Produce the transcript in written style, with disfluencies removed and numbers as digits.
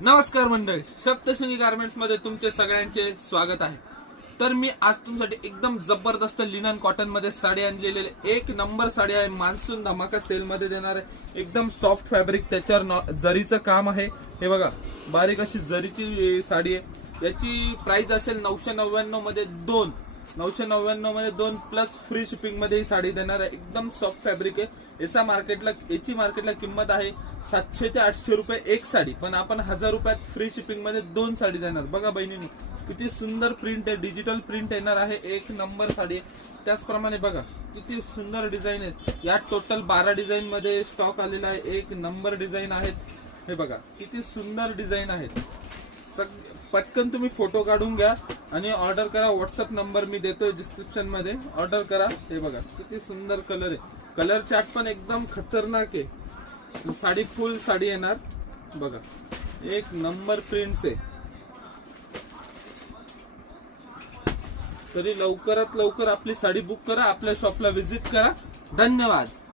नमस्कार मंडळी, सप्तशृंगी गारमेंट्स मध्ये तुमचे सगळ्यांचे स्वागत आहे। तर मी आज तुमच्यासाठी एकदम जबरदस्त लिनन कॉटन मध्ये साडी आणलेली एक नंबर साडी आहे। मान्सून धमाका सेल मध्ये देणार आहे। एकदम सॉफ्ट फॅब्रिक, त्याच्यावर जरीचं काम आहे। हे बघा, बारीक अशी जरीची साडी आहे। याची प्राइस असेल 999 मध्ये दोन, 999 मध्ये दोन प्लस फ्री शिपिंग मध्ये ही साडी देणार आहे। एकदम सॉफ्ट फॅब्रिक आहे। याची मार्केटला किंमत आहे 700 ते 800 रुपये एक साडी, पण आपण 1000 रुपयात फ्री शिपिंग मध्ये दोन साडी देणार। बघा बहिणींनी, किती सुंदर प्रिंट आहे, डिजिटल प्रिंट येणार आहे। एक नंबर साडी आहे। त्याचप्रमाणे बघा किती सुंदर डिझाईन आहेत। यात टोटल 12 डिझाईन मध्ये स्टॉक आलेला आहे। एक नंबर डिझाईन आहेत। हे बघा किती सुंदर डिझाईन आहेत। पटकन तुम्ही फोटो काढून घ्या आणि ऑर्डर करा। व्हॉट्सअप नंबर मी देतोय डिस्क्रिप्शन मध्ये, ऑर्डर करा। हे बघा किती सुंदर कलर आहे। कलर चार्ट पण एकदम खतरनाक आहे। साडी फुल साडी येणार। बघा एक नंबर प्रिंट्स आहे। तरी लवकरात लवकर आपली साडी बुक करा, आपल्या शॉपला व्हिजिट करा। धन्यवाद।